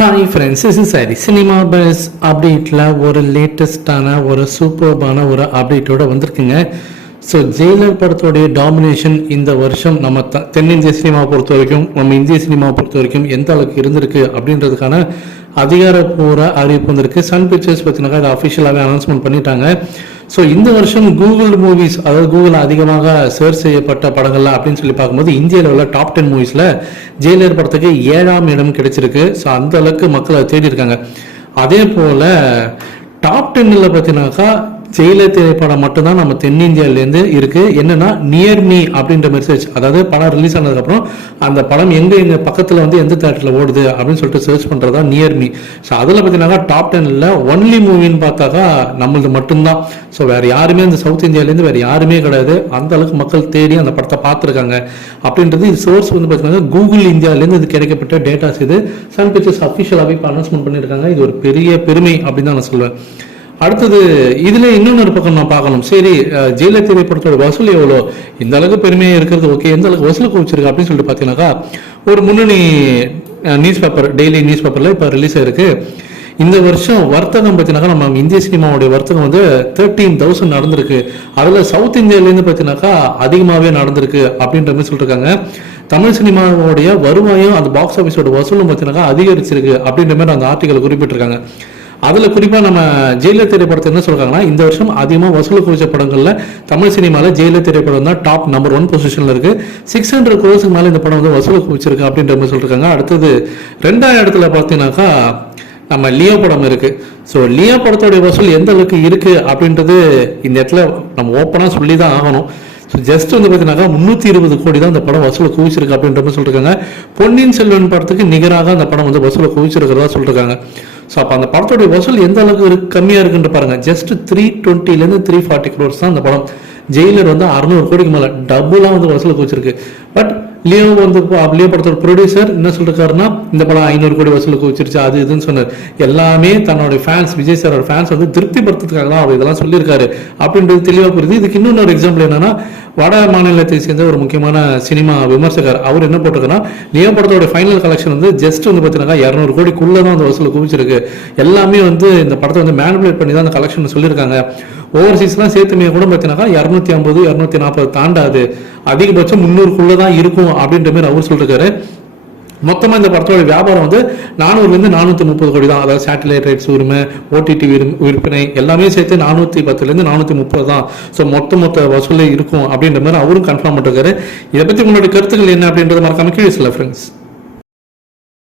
Hi friends, is சரி cinema bus அப்டேட்டில் ஒரு லேட்டஸ்டான ஒரு சூப்பர்பான ஒரு அப்டேட்டோட வந்திருக்குங்க. ஸோ ஜெயிலர் படத்தோடைய டாமினேஷன் இந்த வருஷம் நம்ம தென்னிந்திய சினிமாவை பொறுத்த வரைக்கும், நம்ம இந்திய சினிமாவை பொறுத்த வரைக்கும் எந்த அளவுக்கு இருந்திருக்கு அப்படின்றதுக்கான அதிகாரப்பூர்வ அறிவிப்பு வந்திருக்கு. சன் பிக்சர்ஸ் பார்த்தீங்கன்னா இதை அஃபிஷியலாகவே அனௌன்ஸ்மெண்ட் பண்ணிட்டாங்க. ஸோ இந்த வருஷம் கூகுள் மூவிஸ், அதாவது கூகுள் அதிகமாக சர்ச் செய்யப்பட்ட படங்கள்ல அப்படின்னு சொல்லி பார்க்கும்போது இந்தியாவில் உள்ள டாப் 10 மூவிஸில் ஜெயிலர் படத்துக்கு 7ஆம் இடம் கிடைச்சிருக்கு. ஸோ அந்த அளவுக்கு மக்களை தேடி இருக்காங்க. அதே போல் டாப் 10ல் பார்த்தீங்கன்னாக்கா ஜெயிலர் திரைப்படம் மட்டும்தான் நம்ம தென்னிந்தியாவிலேருந்து இருக்கு. என்னன்னா நியர் மீ அப்படின்ற மெசேஜ், அதாவது படம் ரிலீஸ் ஆனதுக்கப்புறம் அந்த படம் எங்க பக்கத்தில் வந்து எந்த தேட்டரில் ஓடுது அப்படின்னு சொல்லிட்டு சர்ச் பண்ணுறதா நியர் மீ. ஸோ அதில் பார்த்தீங்கன்னா டாப் 10ல் ஒன்லி மூவின்னு பார்த்தாக்கா நம்மளது மட்டும்தான். ஸோ வேற யாருமே இந்த சவுத் இந்தியாவிலேருந்து வேற யாருமே கிடையாது. அந்த அளவுக்கு மக்கள் தேடி அந்த படத்தை பார்த்துருக்காங்க அப்படின்றது இது சோர்ஸ் வந்து பார்த்தீங்கன்னா கூகுள் இந்தியாவிலேருந்து இது கிடைக்கப்பட்ட டேட்டாஸ். இது சன் பிக்சர்ஸ் அஃபிஷியலாகவே இப்போ அனௌன்ஸ்மெண்ட் பண்ணியிருக்காங்க. இது ஒரு பெரிய பெருமை அப்படின்னு தான் நான் சொல்லுவேன். அடுத்தது இதுல இன்னொன்று பக்கம் நான் பார்க்கணும். சரி, ஜெயிலர் திரைப்படத்தோட வசூல் எவ்வளோ, இந்த அளவுக்கு பெருமையாக இருக்கிறது ஓகே, எந்த அளவுக்கு வசூலுக்கு வச்சிருக்கு அப்படின்னு சொல்லிட்டு பார்த்தீங்கன்னாக்கா ஒரு முன்னணி நியூஸ் பேப்பர், டெய்லி நியூஸ் பேப்பரில் இப்போ ரிலீஸ் ஆயிருக்கு. இந்த வருஷம் வர்த்தகம் பார்த்தீங்கன்னாக்கா நம்ம இந்திய சினிமாவுடைய வர்த்தகம் வந்து 13,000 நடந்திருக்கு. அதில் சவுத் இந்தியாவிலேருந்து பார்த்தீங்கன்னாக்கா அதிகமாகவே நடந்திருக்கு அப்படின்ற மாதிரி சொல்லியிருக்காங்க. தமிழ் சினிமாவுடைய வருவாயும் அந்த பாக்ஸ் ஆஃபீஸோட வசூலும் பார்த்தீங்கன்னாக்கா அதிகரிச்சிருக்கு அப்படின்ற மாதிரி அந்த ஆர்டிக்கல் குறிப்பிட்டிருக்காங்க. அதில் குறிப்பாக நம்ம ஜெயிலர் திரைப்படத்தை என்ன சொல்கிறாங்கன்னா, இந்த வருஷம் அதிகமாக வசூல் குவிச்ச படங்களில் தமிழ் சினிமாவில் ஜெயிலர் திரைப்படம் தான் டாப் நம்பர் 1 பொசிஷனில் இருக்குது. 600 crores மேலே இந்த படம் வந்து வசூல் குவிச்சிருக்கு அப்படின்ற மாதிரி சொல்லியிருக்காங்க. அடுத்தது 2ஆம் இடத்துல பார்த்தீங்கன்னாக்கா நம்ம லியோ படம் இருக்குது. ஸோ லியோ படத்தோடைய வசூல் எந்த அளவுக்கு இருக்குது அப்படின்றது இந்த இடத்துல நம்ம ஓப்பனாக சொல்லி தான் ஆகணும். ஸோ ஜஸ்ட் வந்து பார்த்தீங்கன்னாக்கா 320 கோடி தான் இந்த படம் வசூலை குவிச்சிருக்கு அப்படின்ற மாதிரி சொல்லியிருக்காங்க. பொன்னியின் செல்வன் படத்துக்கு நிகராக அந்த படம் வந்து வசூலை குவிச்சிருக்கிறதா சொல்லியிருக்காங்க. ஸோ அப்போ அந்த படத்தோடைய வசூல் எந்த அளவுக்கு கம்மியாக இருக்குன்னு பாருங்க. ஜஸ்ட் 320 340 crores தான் அந்த படம். ஜெயிலர் வந்து 600 கோடிக்கு மேலே டபுளாக வந்து வசூல் குவிச்சிருக்கு. பட் லியோ வந்து லியோ படத்தோட ப்ரொடியூசர் என்ன சொல்லிருக்காருன்னா, இந்த படம் 500 கோடி வசூலுக்கு வச்சிருச்சு அது இதுன்னு சொன்னார். எல்லாமே தன்னோட ஃபேன்ஸ், விஜய் சாரோட ஃபேன்ஸ் வந்து திருப்திப்படுத்துறதுக்காக தான் அவர் இதெல்லாம் சொல்லியிருக்காரு அப்படின்றது தெளிவாக புரியுது. இதுக்கு இன்னொரு எக்ஸாம்பிள் என்னன்னா, வட மாநிலத்தை சேர்ந்த ஒரு முக்கியமான சினிமா விமர்சகர் அவர் என்ன போட்டிருக்காருன்னா, லியோ படத்தோட ஃபைனல் கலெக்ஷன் வந்து ஜஸ்ட் வந்து பார்த்தீங்கன்னா 200 கோடிக்குள்ளே தான் அந்த வசூல் குவிச்சிருக்கு. எல்லாமே வந்து இந்த படத்தை வந்து மேனிபுலேட் பண்ணி தான் அந்த கலெக்ஷன் சொல்லியிருக்காங்க. ஓவர்சீஸ்லாம் சேர்த்துமே கூட பார்த்தீங்கன்னா 250 240 தாண்டாது, அதிகபட்சம் 300க்குள்ளே தான் இருக்கும் அப்படின்ற மாதிரி அவர் சொல்லிருக்காரு. மொத்தமாக இந்த படத்தோட வியாபாரம் வந்து 400 430 கோடி தான். அதாவது சேட்டலைட் ரைட்ஸ் உரிமை, ஓடிடி விற்பனை எல்லாமே சேர்த்து 410 430 தான். ஸோ மொத்த வசூலே இருக்கும் அப்படின்ற மாதிரி அவரும் கன்ஃபார்ம் பண்ணிருக்காரு. இதை பற்றி உங்களுடைய கருத்துக்கள் என்ன அப்படின்றத மறக்காம கீழே சொல்ல ஃப்ரெண்ட்ஸ்.